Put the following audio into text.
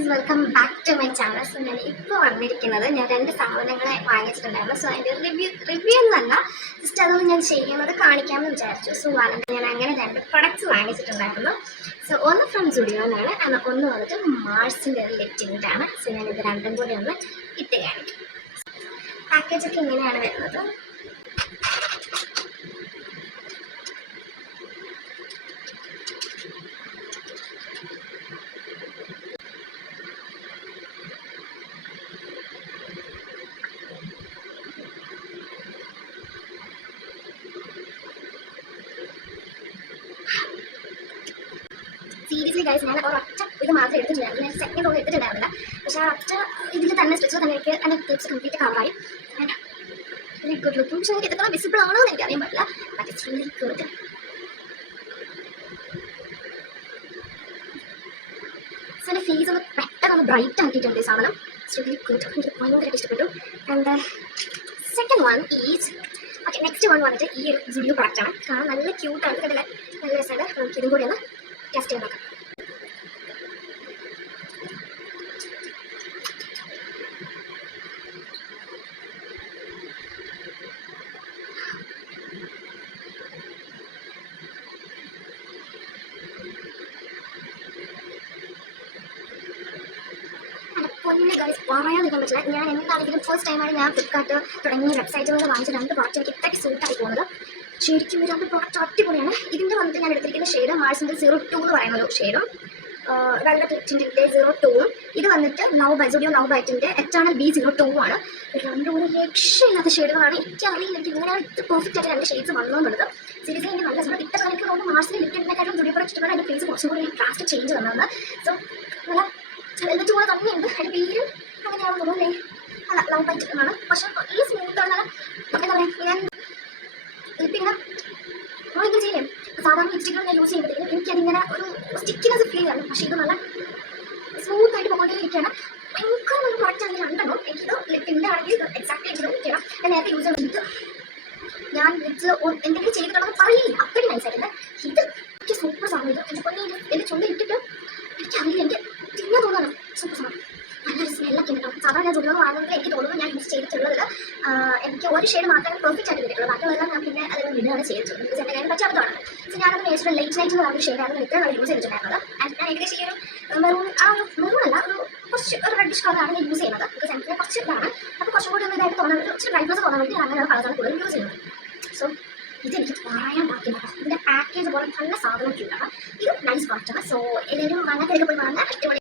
Guys, welcome back to my channel. So ഞാൻ ഇപ്പോൾ വന്നിരിക്കുന്നത് ഞാൻ 2 സാധനങ്ങളെ വാങ്ങിച്ചിട്ടുണ്ടായിരുന്നു. സോ അതിൻ്റെ റിവ്യൂ എന്നല്ല, ജസ്റ്റ് അതൊന്ന് ഞാൻ ചെയ്യുന്നത് കാണിക്കാമെന്ന് വിചാരിച്ചു. സോ ഞാൻ അങ്ങനെ 2 പ്രൊഡക്ട്സ് വാങ്ങിച്ചിട്ടുണ്ടായിരുന്നു. സോ ഒന്ന് ഫ്രം സുഡിയോന്നാണ്, ഒന്ന് വന്നിട്ട് മാർസിൻ്റെ ലിപ്റ്റിൻ്റാണ്. സോ ഞാനിത് രണ്ടും കൂടി ഒന്ന് ഇട്ട് കാണിക്കും. പാക്കേജൊക്കെ ഇങ്ങനെയാണ് വരുന്നത്. സീരിയസ്ലി ഗൈസ്, ഞാൻ ഒരൊറ്റ ഇത് മാത്രമേ എടുത്തിട്ടുണ്ടായിരുന്നു. ഞാൻ സെക്കൻഡ് ഒന്നും എടുത്തിട്ടുണ്ടായിരുന്നില്ല. പക്ഷേ ആ ഒറ്റ ഇതിൽ തന്നെ സ്റ്റിച്ചിൽ തന്നെ എനിക്ക് എൻ്റെ ക്ലിപ്സ് കംപ്ലീറ്റ് കവറായി. വെരി ഗുഡ് ലുക്കും. പക്ഷേ എനിക്ക് ഇതൊക്കെ വിസിബിൾ ആണോ എന്ന് എനിക്കറിയാൻ പറ്റില്ല. But it's really good. So എൻ്റെ ഫേസ് ഒന്ന് പെട്ടെന്ന് ബ്രൈറ്റ് ആക്കിയിട്ടുണ്ട് ഈ സാധനം. It's really good. എനിക്ക് ഭയങ്കരമായിട്ട് ഇഷ്ടപ്പെട്ടു. And second one is next one വന്നിട്ട് ഈ ഒരു സുഡിയോ പ്രൊഡക്റ്റാണ്. കാണാൻ നല്ല ക്യൂട്ടാണ്. കണ്ടില്ല, നല്ല രസമാണ്. നമുക്ക് ഇതും കൂടി ഒന്ന് ടെസ്റ്റ് ചെയ്ത് നോക്കാം. പൊന്നെ ഗൈസ്, പറയാതിരിക്കാൻ പറ്റില്ല. ഞാൻ എന്താണെങ്കിലും ഫസ്റ്റ് ടൈമാണ് ഞാൻ ഫ്ലിപ്കാർട്ട് തുടങ്ങിയ വെബ്സൈറ്റിൽ നിന്ന് വാങ്ങിച്ച 2 പ്രോഡക്റ്റ് എനിക്ക് ഇത്രയ്ക്ക് സൂട്ടായി പോകുന്നത്. ശരിക്കും 2 പ്രോഡക്റ്റ് അടിപൊളിയാണ്. ഇതിൻ്റെ വന്നിട്ട് ഞാൻ എടുത്തിരിക്കുന്ന ഷെയ്ഡ് മാർസിൻ്റെ 02 എന്ന് പറയുന്ന ഒരു ഷെയ്ഡും വെള്ള ലിപ്റ്റിൻ്റെ 02ഉം, ഇത് വന്നിട്ട് സുഡിയോ ലവ് ബൈറ്റിൻ്റെ എറ്റേണൽ B02 ആണ്. രണ്ടും ഒരു രക്ഷയില്ലാത്ത ഷെയ്ഡുകളാണ്. എനിക്കറിയില്ല എനിക്ക് ഇങ്ങനെയാണ് ഇത്ര പെർഫെക്റ്റ് ആയിട്ട് 2 ഷെയ്ഡ്സ് വന്നതെന്നുള്ളത്. സീരിയസ്ലി എനിക്ക് നല്ല സമയം ഇത്ര എനിക്ക് തോന്നുന്നു മാർസിൻ്റെ ലിപ്റ്റിൻ്റെക്കാളും സുഡിയോ പ്രോഡക്റ്റ് ഇഷ്ടമാണ്. എൻ്റെ ഫേസ് കുറച്ചും കൂടി ഡ്രാസ്റ്റിക് ചേഞ്ച് വന്നതെന്ന്. സോ നല്ല വെൽവെറ്റ് പോലെ തന്നെയുണ്ട്. അതിൻ്റെ പേരും അങ്ങനെയാണെന്ന് തോന്നുന്നു അല്ലേ? അല്ല, ലവ് ബൈറ്റ് എന്നാണ്. പക്ഷേ നല്ല സ്മൂത്താണ്. നല്ല എന്താ പറയുക, ഞാൻ ലിപ്പിങ്ങനെ നമ്മളിങ്ങനെ ചെയ്യും. സാധാരണ ലിപ്സ്റ്റിക്കുകൾ ഞാൻ യൂസ് ചെയ്യുമ്പോഴത്തേക്കും എനിക്കതിങ്ങനെ ഒരു സ്റ്റിക്കിനെസ് ഫീൽ ചെയ്യാണ്. പക്ഷേ ഇത് നല്ല സ്മൂത്തായിട്ട് പോകൊണ്ടിരിക്കുകയാണ്. ഭയങ്കര നല്ല പ്രൊഡക്റ്റാണ്. 2 എനിക്കിത് ലിപ്പിൻ്റെ ആണെങ്കിൽ എക്സാക്ട് ചെയ്ത് നോക്കിയാണ്. ഞാൻ നേരത്തെ യൂസ് ചെയ്യുന്നത് ഞാൻ ലിപ്സ് എന്തെങ്കിലും ചെയ്തിട്ടുള്ളത് പറയില്ല, അത്രയും നൈസായിരുന്നു. ഇത് എനിക്ക് സൂപ്പർ സാധനം. ഇത് എൻ്റെ പൊന്നെ എൻ്റെ ചുണ്ടിൽ ഇട്ടിട്ട് എനിക്കറിയില്ല, എനിക്ക് തിന്നാൻ തോന്നാണ്. സൂപ്പർ സാധനം. നല്ലൊരു സ്മെല്ലൊക്കെ ഉണ്ട്. സാധാരണ ഞാൻ സുഡിയോ വാങ്ങുന്നത് എനിക്ക് തോന്നുന്നു ഞാൻ യൂസ് ചെയ്തിട്ടുള്ളതിൽ എനിക്ക് ഒരു ഷെയ്ഡ് മാത്രമേ പെർഫെക്റ്റ് ആയിട്ട് കിട്ടിയിട്ടുള്ളൂ. ബാക്കിയുള്ളതെല്ലാം ഞാൻ പിന്നെ അതിൽ വിടുകയാണ് ചെയ്തിട്ടുള്ളത്. ബിക്കോസ് എൻ്റെ കയ്യിൽ പറ്റാത്തതാണ്. സോ ഞാനത് നേരിട്ട് ലേറ്റ് നൈറ്റ് എന്ന് പറഞ്ഞ ഷെയ്ഡായിരുന്നു ഇത്ര ഞാൻ യൂസ് ചെയ്തിട്ടുണ്ടായിരുന്നത്. ആൻഡ് ഞാൻ ഏകദേശം ഈ ഒരു മെറൂൺ, ആ ഒരു മെറൂണല്ല, ഒരു റെഡിഷ് കളറാണ് ഞാൻ യൂസ് ചെയ്യുന്നത്. ബിക്കോസ് എനിക്ക് കുറച്ച് ഇതാണ്. അപ്പോൾ കുറച്ചും കൂടി ഒന്ന് ഇതായിട്ട് തോന്നാൻ വേണ്ടി, കുറച്ച് ബ്രൈറ്റ്നസ് തോന്നാൻ വേണ്ടി ഞാൻ അങ്ങനെ കളറാണ് കൂടുതൽ യൂസ് ചെയ്യുന്നത്. സോ ഇതെനിക്ക് പറയാൻ ബാക്കിയാണ്. ഇതിൻ്റെ പാക്കേജ് പോലെ നല്ല സാധനം ക്യൂട്ടാണ്. ഇത് നൈസ് പ്രോഡക്റ്റാണ്. സോ എല്ലാവരും വാങ്ങാൻ പോയി വാങ്ങാൻ അടിപൊളി.